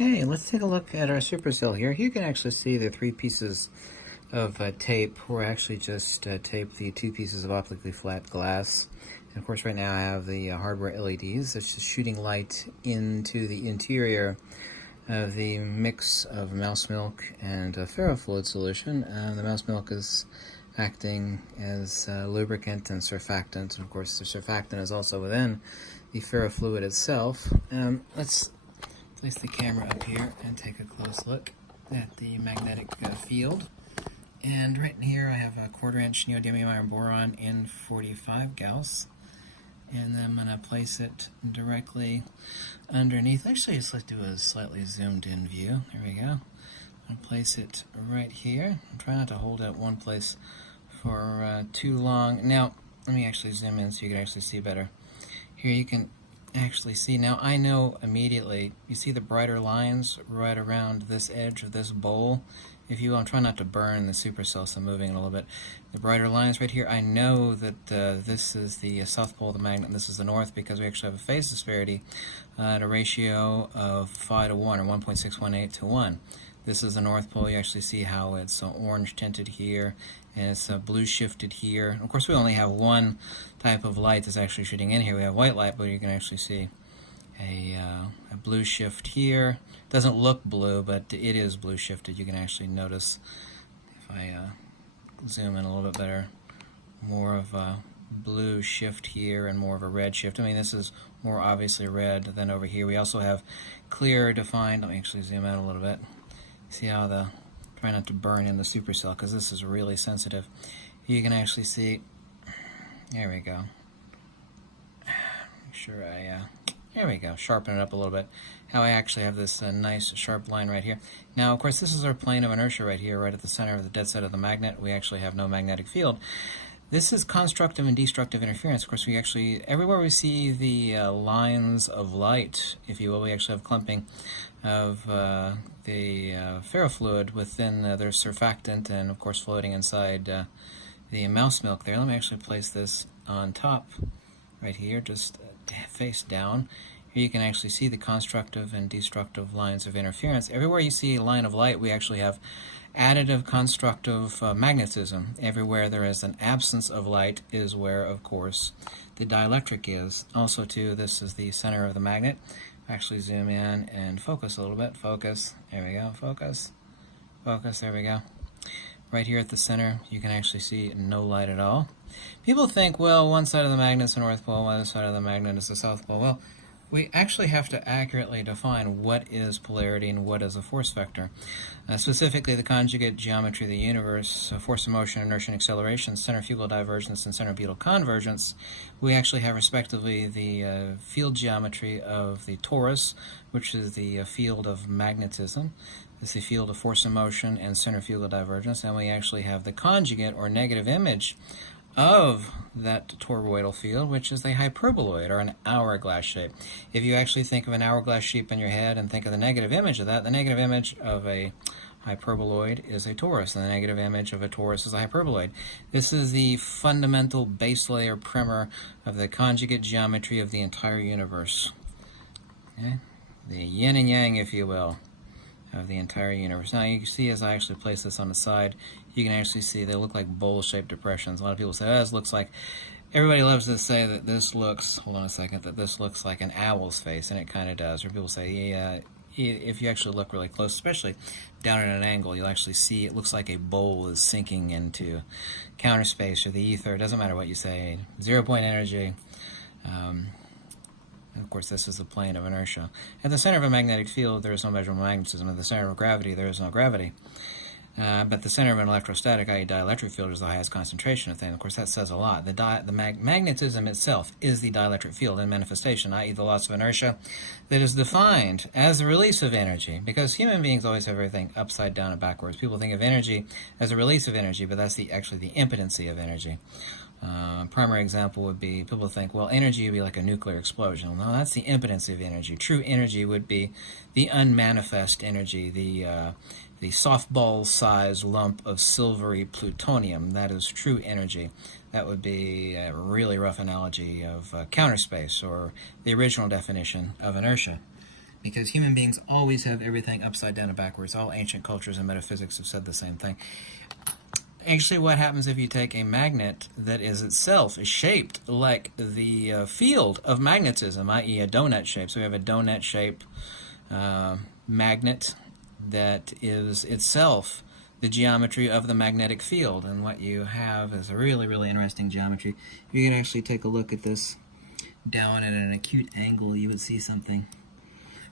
Okay, let's take a look at our supercell here. Here you can actually see the three pieces of tape. We're actually just taped the two pieces of optically flat glass. And of course right now I have the hardware LEDs. It's just shooting light into the interior of the mix of mouse milk and ferrofluid solution. The mouse milk is acting as lubricant and surfactant. Of course the surfactant is also within the ferrofluid itself. Let's place the camera up here and take a close look at the magnetic field. And right in here I have a 1/4 inch neodymium iron boron in 45 Gauss. And then I'm going to place it directly underneath. Actually, let's do a slightly zoomed in view. There we go. I'm going to place it right here. I'm trying not to hold it at one place for too long. Now, let me actually zoom in so you can actually see better. Here you can actually see, now I know immediately, you see the brighter lines right around this edge of this bowl, if you will. I'm trying not to burn the supercell, so I'm moving it a little bit. The brighter lines right here, I know that this is the south pole of the magnet and this is the north, because we actually have a phase disparity at a ratio of 5 to 1, or 1.618 to 1. This is the north pole. You actually see how it's orange tinted here and it's blue shifted here. Of course, we only have one type of light that's actually shooting in here. We have white light, but you can actually see a blue shift here. It doesn't look blue, but it is blue shifted. You can actually notice, if I zoom in a little bit better, more of a blue shift here and more of a red shift. I mean, this is more obviously red than over here. We also have clear defined, let me actually zoom out a little bit. See how try not to burn in the supercell because this is really sensitive. You can actually see, there we go. Make sure there we go, sharpen it up a little bit. How I actually have this nice sharp line right here. Now, of course, this is our plane of inertia right here, right at the center of the dead set of the magnet. We actually have no magnetic field. This is constructive and destructive interference. Of course, we actually, everywhere we see the lines of light, if you will, we actually have clumping of the ferrofluid within their surfactant and, of course, floating inside the mouse milk there. Let me actually place this on top right here, just face down. Here you can actually see the constructive and destructive lines of interference. Everywhere you see a line of light, we actually have additive constructive magnetism. Everywhere there is an absence of light is where, of course, the dielectric is. Also, too, this is the center of the magnet. Actually zoom in and focus a little bit. Focus. There we go. Focus. Focus. There we go. Right here at the center, you can actually see no light at all. People think, well, one side of the magnet is the north pole, one side of the magnet is the south pole. Well, we actually have to accurately define what is polarity and what is a force vector. Specifically, the conjugate geometry of the universe, force of motion, inertia, and acceleration, centrifugal divergence, and centripetal convergence. We actually have respectively the field geometry of the torus, which is the field of magnetism. It's the field of force of motion and centrifugal divergence. And we actually have the conjugate or negative image of that toroidal field, which is the hyperboloid, or an hourglass shape. If you actually think of an hourglass shape in your head and think of the negative image of that, the negative image of a hyperboloid is a torus, and the negative image of a torus is a hyperboloid. This is the fundamental base layer primer of the conjugate geometry of the entire universe. Okay? The yin and yang, if you will, of the entire universe. Now you can see, as I actually place this on the side, you can actually see they look like bowl-shaped depressions. A lot of people say, oh, this looks like, everybody loves to say that this looks, hold on a second, that this looks like an owl's face, and it kind of does. Or people say, yeah, if you actually look really close, especially down at an angle, you'll actually see it looks like a bowl is sinking into counter space or the ether. It doesn't matter what you say. 0-point energy. Of course, this is the plane of inertia. At the center of a magnetic field, there is no measurable magnetism. At the center of gravity, there is no gravity. But the center of an electrostatic, i.e. dielectric field, is the highest concentration of things. Of course, that says a lot. The magnetism itself is the dielectric field in manifestation, i.e. the loss of inertia, that is defined as the release of energy. Because human beings always have everything upside down and backwards. People think of energy as a release of energy, but that's actually the impotency of energy. Primary example would be, people think, well, energy would be like a nuclear explosion. No, that's the impotency of energy. True energy would be the unmanifest energy, the softball-sized lump of silvery plutonium. That is true energy. That would be a really rough analogy of counter space, or the original definition of inertia. because human beings always have everything upside down and backwards. All ancient cultures and metaphysics have said the same thing. Actually, what happens if you take a magnet that is itself shaped like the field of magnetism, i.e. a donut shape? So we have a donut shape magnet that is itself the geometry of the magnetic field. And what you have is a really, really interesting geometry. If you can actually take a look at this down at an acute angle, you would see something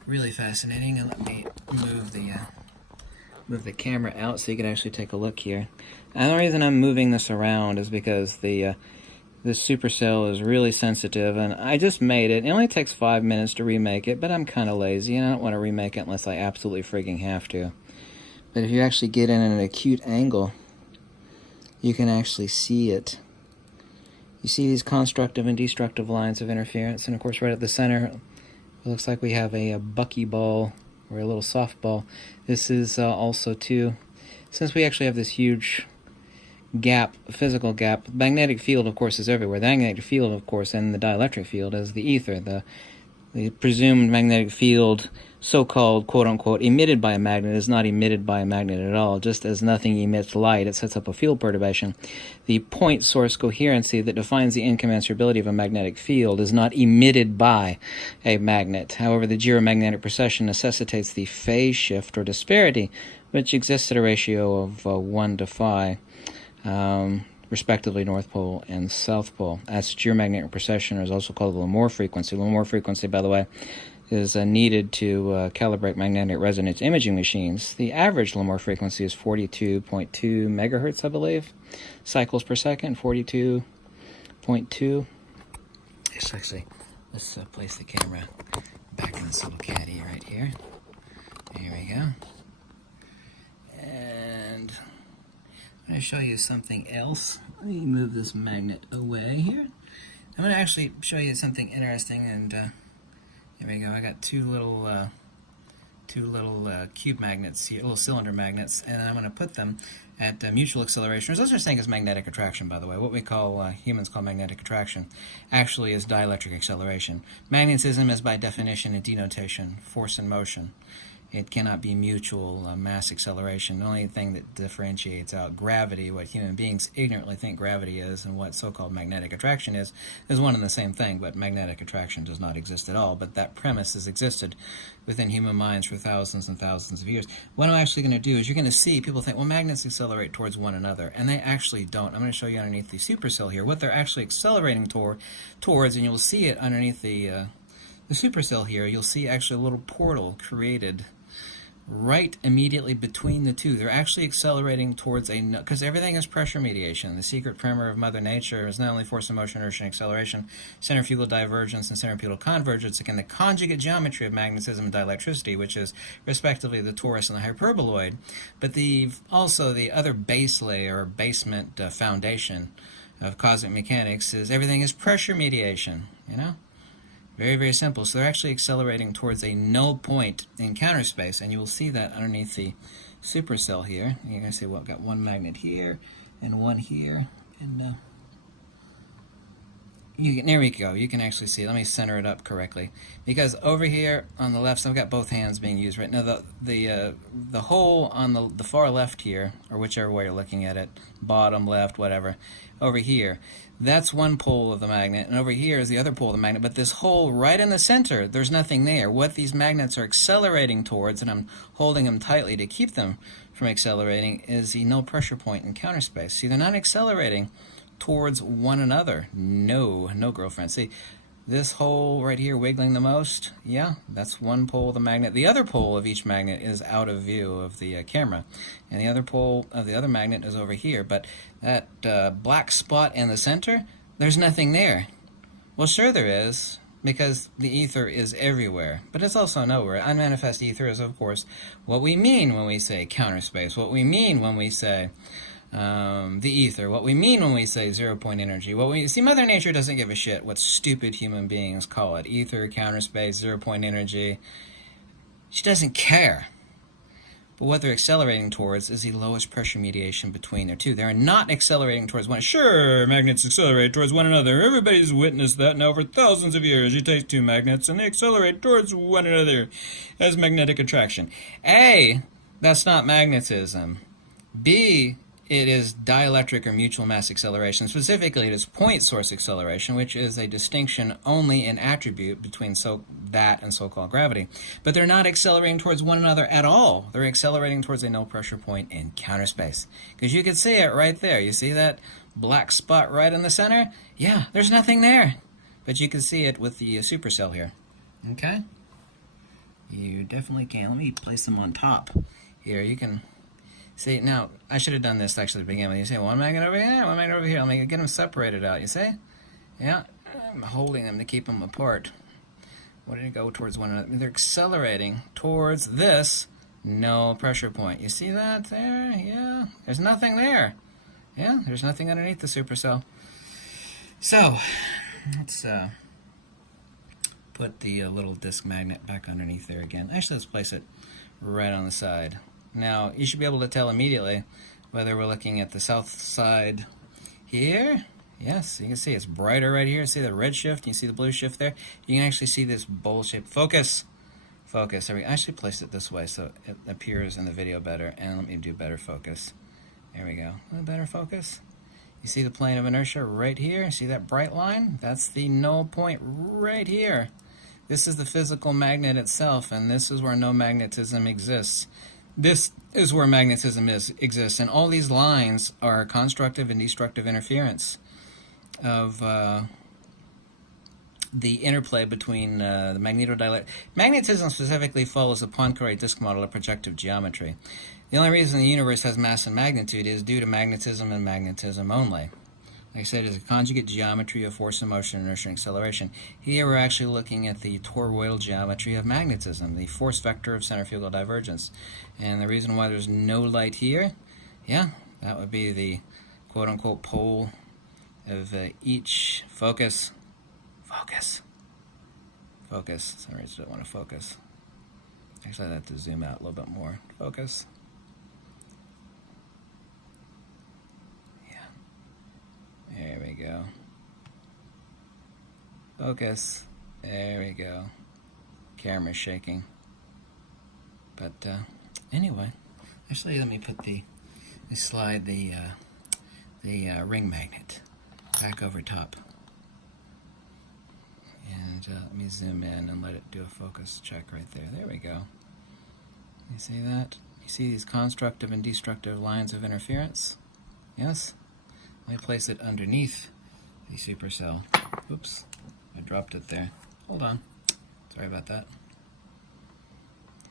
really fascinating. And let me move the camera out so you can actually take a look here. And the reason I'm moving this around is because this supercell is really sensitive, and I just made it. It only takes 5 minutes to remake it, but I'm kind of lazy, and I don't want to remake it unless I absolutely freaking have to. But if you actually get in at an acute angle, you can actually see it. You see these constructive and destructive lines of interference, and of course right at the center, it looks like we have a buckyball, or a little softball. This is also too, since we actually have this huge gap, physical gap, magnetic field, of course, is everywhere. The magnetic field, of course, and the dielectric field is the ether, the presumed magnetic field, so-called, quote-unquote, emitted by a magnet is not emitted by a magnet at all. Just as nothing emits light, it sets up a field perturbation. The point source coherency that defines the incommensurability of a magnetic field is not emitted by a magnet. However, the geomagnetic precession necessitates the phase shift or disparity, which exists at a ratio of 1 to phi, respectively North Pole and South Pole. That's geomagnetic precession, or is also called the Lamore frequency. Lamore frequency, by the way, is needed to calibrate magnetic resonance imaging machines. The average Lamore frequency is 42.2 megahertz, I believe, cycles per second, 42.2. Let's place the camera back in this little caddy right here. There we go. And I'm going to show you something else. Let me move this magnet away here. I'm going to actually show you something interesting, and here we go. I got two little cube magnets here, little cylinder magnets, and I'm going to put them at mutual acceleration. There's no such thing as magnetic attraction, by the way. What we call, humans call magnetic attraction, actually is dielectric acceleration. Magnetism is by definition a denotation, force in motion. It cannot be mutual mass acceleration. The only thing that differentiates out gravity, what human beings ignorantly think gravity is, and what so-called magnetic attraction is one and the same thing, but magnetic attraction does not exist at all. But that premise has existed within human minds for thousands and thousands of years. What I'm actually going to do is you're going to see people think, well, magnets accelerate towards one another, and they actually don't. I'm going to show you underneath the supercell here what they're actually accelerating towards, and you'll see it underneath the supercell here. You'll see actually a little portal created right immediately between the two. They're actually accelerating towards because everything is pressure mediation. The secret primer of Mother Nature is not only force of motion, inertia, and acceleration, centrifugal divergence, and centripetal convergence, again, the conjugate geometry of magnetism and dielectricity, which is respectively the torus and the hyperboloid, but also the other base layer or basement foundation of cosmic mechanics is everything is pressure mediation, you know? Very, very simple. So they're actually accelerating towards a null point in counter space, and you will see that underneath the supercell here. You're going to see, well, I've got one magnet here and one here, and there we go. You can actually see. Let me center it up correctly, because over here on the left, so I've got both hands being used right now. The hole on the far left here, or whichever way you're looking at it, bottom, left, whatever, over here, that's one pole of the magnet, and over here is the other pole of the magnet. But this hole right in the center, there's nothing there. What these magnets are accelerating towards, and I'm holding them tightly to keep them from accelerating, is the null pressure point in counter space. See, they're not accelerating towards one another. No, girlfriend. See, this hole right here wiggling the most, yeah, that's one pole of the magnet. The other pole of each magnet is out of view of the camera, and the other pole of the other magnet is over here. But that black spot in the center, there's nothing there. Well, sure there is, because the ether is everywhere, but it's also nowhere. Unmanifest ether is, of course, what we mean when we say counter space, what we mean when we say the ether, what we mean when we say 0-point energy. See, Mother Nature doesn't give a shit what stupid human beings call it. Ether, counter space, 0-point energy. She doesn't care. But what they're accelerating towards is the lowest pressure mediation between their two. They're not accelerating towards one. Sure, magnets accelerate towards one another. Everybody's witnessed that now for thousands of years. You take two magnets and they accelerate towards one another as magnetic attraction. A, that's not magnetism. B, it is dielectric or mutual mass acceleration. Specifically, it is point source acceleration, which is a distinction only in attribute between that and so-called gravity. But they're not accelerating towards one another at all. They're accelerating towards a null pressure point in counter space. Because you can see it right there. You see that black spot right in the center? Yeah, there's nothing there. But you can see it with the supercell here. Okay? You definitely can. Let me place them on top. Here, you can... See, now, I should have done this actually to begin with. You say, one magnet over here, one magnet over here. Let me get them separated out, you see? Yeah, I'm holding them to keep them apart. What did it go towards one another? They're accelerating towards this null pressure point. You see that there? Yeah, there's nothing there. Yeah, there's nothing underneath the supercell. So, let's put the little disc magnet back underneath there again. Actually, let's place it right on the side. Now, you should be able to tell immediately whether we're looking at the south side here. Yes, you can see it's brighter right here. See the red shift? You see the blue shift there? You can actually see this bowl shape. Focus. Focus. I actually placed it this way so it appears in the video better. And let me do better focus. There we go. A little better focus. You see the plane of inertia right here? See that bright line? That's the null point right here. This is the physical magnet itself, and this is where no magnetism exists. This is where magnetism exists, and all these lines are constructive and destructive interference of the interplay between the magnetodielectric. Magnetism specifically follows the Poincare disk model of projective geometry. The only reason the universe has mass and magnitude is due to magnetism and magnetism only. Like I said, it's a conjugate geometry of force and motion, inertia, and acceleration. Here we're actually looking at the toroidal geometry of magnetism, the force vector of centrifugal divergence. And the reason why there's no light here, yeah, that would be the quote-unquote pole of each focus. Focus. Focus. For some reason I don't want to focus. Actually, I'd have to zoom out a little bit more. Focus. There we go. Focus. There we go. Camera's shaking. But anyway, actually, let me put slide the ring magnet back over top. And let me zoom in and let it do a focus check right there. There we go. You see that? You see these constructive and destructive lines of interference? Yes? Let me place it underneath the supercell. Oops, I dropped it there. Hold on. Sorry about that.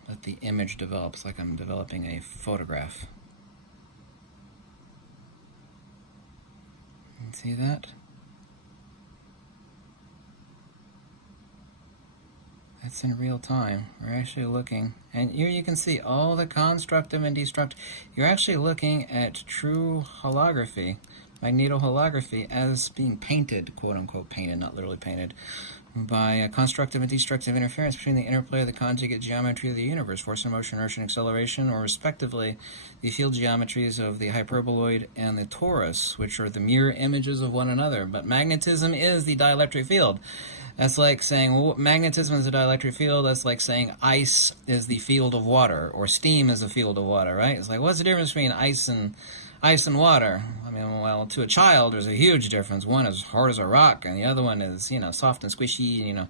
Let the image develop. It's like I'm developing a photograph. You see that? That's in real time. We're actually looking, and here you can see all the constructive and destructive. You're actually looking at true holography. Magnetoholography as being painted, quote-unquote painted, not literally painted, by constructive and destructive interference between the interplay of the conjugate geometry of the universe, force and motion, inertia, and acceleration, or respectively the field geometries of the hyperboloid and the torus, which are the mirror images of one another. But magnetism is the dielectric field. That's like saying, well, magnetism is a dielectric field. That's like saying ice is the field of water, or steam is the field of water, right? It's like, what's the difference between ice and water? I mean, well, to a child, there's a huge difference. One is hard as a rock, and the other one is, soft and squishy,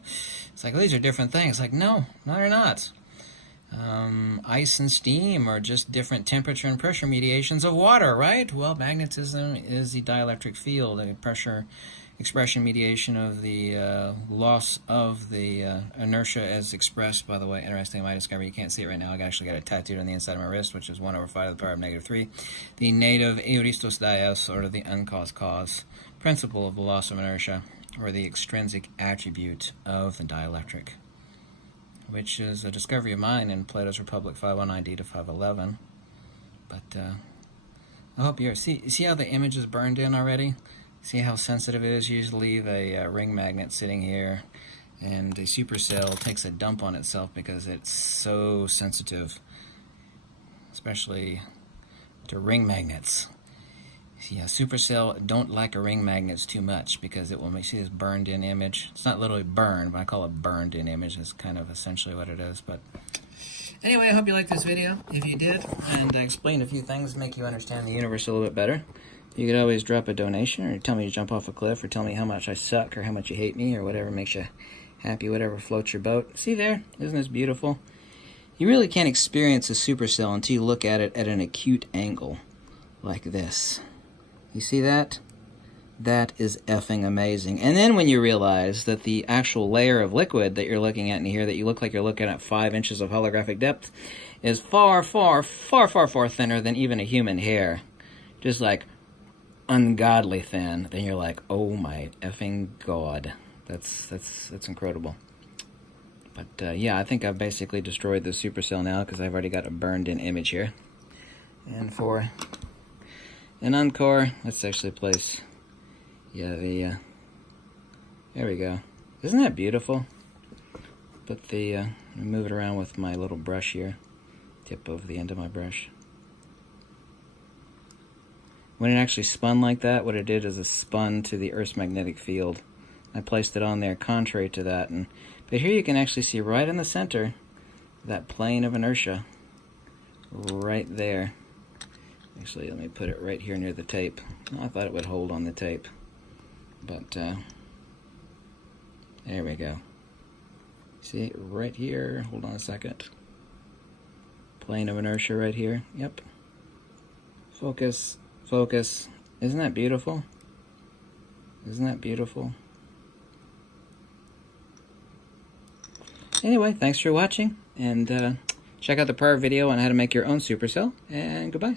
It's like, well, these are different things. Like, no, they're not. Ice and steam are just different temperature and pressure mediations of water, right? Well, magnetism is the dielectric field, a pressure expression mediation of the loss of the inertia as expressed. By the way, interesting, I might discover you can't see it right now. I actually got it tattooed on the inside of my wrist, which is 1 over 5 to the power of -3. The native euristos dies, or the uncaused cause principle of the loss of inertia, or the extrinsic attribute of the dielectric, which is a discovery of mine in Plato's Republic 519d to 511. But I hope you're see how the image is burned in already. See how sensitive it is? You just leave a ring magnet sitting here, and the supercell takes a dump on itself because it's so sensitive. especially to ring magnets. Yeah, supercell don't like a ring magnets too much because it will make, see this burned in image. It's not literally burned, but I call it burned in image. It's kind of essentially what it is. But anyway, I hope you liked this video. If you did, and I explained a few things, make you understand the universe a little bit better, you could always drop a donation or tell me to jump off a cliff or tell me how much I suck or how much you hate me or whatever makes you happy, whatever floats your boat. See there? Isn't this beautiful? You really can't experience a supercell until you look at it at an acute angle like this. You see that? That is effing amazing. And then when you realize that the actual layer of liquid that you're looking at in here, that you look like you're looking at 5 inches of holographic depth, is far, far, far, far, far thinner than even a human hair. Just like ungodly thin. Then you're like, oh my effing God. That's incredible. But yeah, I think I've basically destroyed the supercell now because I've already got a burned in image here. And for an encore, let's actually place, yeah, the, there we go. Isn't that beautiful? Put the, move it around with my little brush here, tip of the end of my brush. When it actually spun like that, what it did is it spun to the Earth's magnetic field. I placed it on there contrary to that, but here you can actually see right in the center that plane of inertia right there. Actually, let me put it right here near the tape. I thought it would hold on the tape, but there we go. See, right here, hold on a second. Plane of inertia right here, yep. Focus, focus. Isn't that beautiful? Isn't that beautiful? Anyway, thanks for watching, and check out the prior video on how to make your own supercell, and goodbye.